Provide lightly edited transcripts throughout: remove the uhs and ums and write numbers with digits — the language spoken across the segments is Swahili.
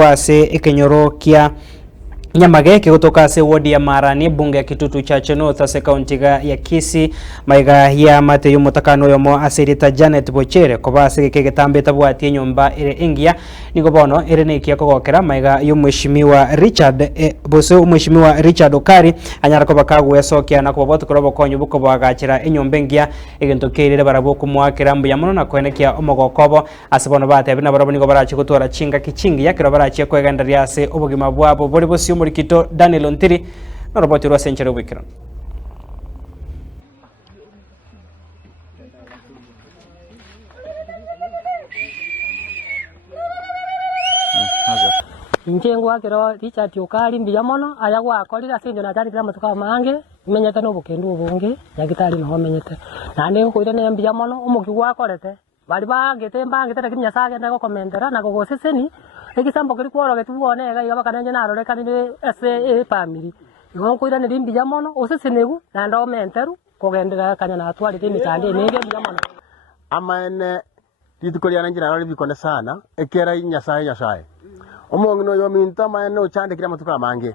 wase ikinyorokia Nyamageke kutoka wodi ya Marani bunge ya Kitutu Chache North ase kaunti ya Kisii maiga ya mate y'umutakano yomo asirita Janet Bochere kuba asirike getambeta bwati nyumba ire ingia niko bono ire nikia kogokera maiga y'umweshimiwa Richard boso umweshimiwa Richard Okari anyara kuba kagwesokia na kuboboto kurobo konyu buko bwagachira inyumba ingia igentokirire barabo kumwakira mbuya muno na kwenekia omogokobo asibono batebe na barabo niko barachi gutora chinga kichingi yakira barachi kwegandaria ase ubugima bwabo buri bosi Murikito Daniel Ontiri na roboti rwa Century Wikron. Injengo akero Richard Okari mbiya mono aya gwakorira sinjo na tari kira matuka mange menyete no bukendu bungi yagitari no menyete na ndi ko ire mbiya mono umuki gwakorete bari bagete mbangete kinya sage ndako komentera na gogoseseni ekisambo kiri kworo getuone ga iga kananje na rore kanire ese family igo ko ire ndi mbiya mono osesenegu na ndo menteru kogendera kanya na atwari tini tande nege mbiya mono amane titukoria nanjira rore bikone sana ekera nyasaye omongi no yominta mane ochande kira matuka mange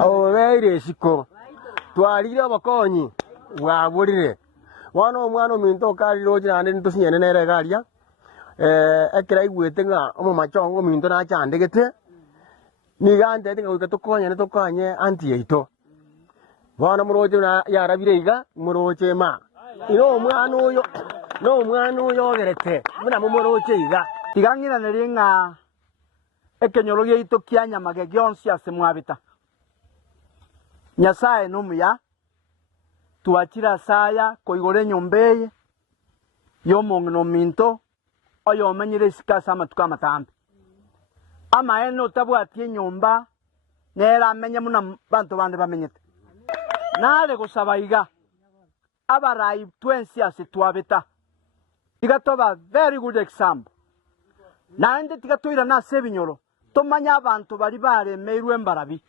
awo beire siko twarire abakonyi waburire wana omwana ominto Okari rogira ande ntusinyene nere garia ekira igwete nga omo machongo ominto na chandegete nigande tinga ukatokonya ne tokanye anti yeito wana muroje na yarabire iga muroje ma ino omwana oyo ogerete muna muroje iga tigangira neringa ekenyoroge ito kianya magege onsi ase mwabita Nyasaye numuya tuachira saya koigore nyombeye yomongno minto oyo menyire sikasa amatuka matambe ama eno tabwatie nyomba nera amenye muna bantu bande bamenyete nale gusaba iga abarai twensi ase twabeta tigatoba very good example naende tigatoira na sebinyoro tomanya abantu bari baremeirwe mbarabi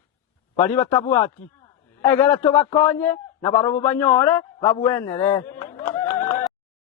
bari batabwati egera tobakonye na barobo banyore babwenere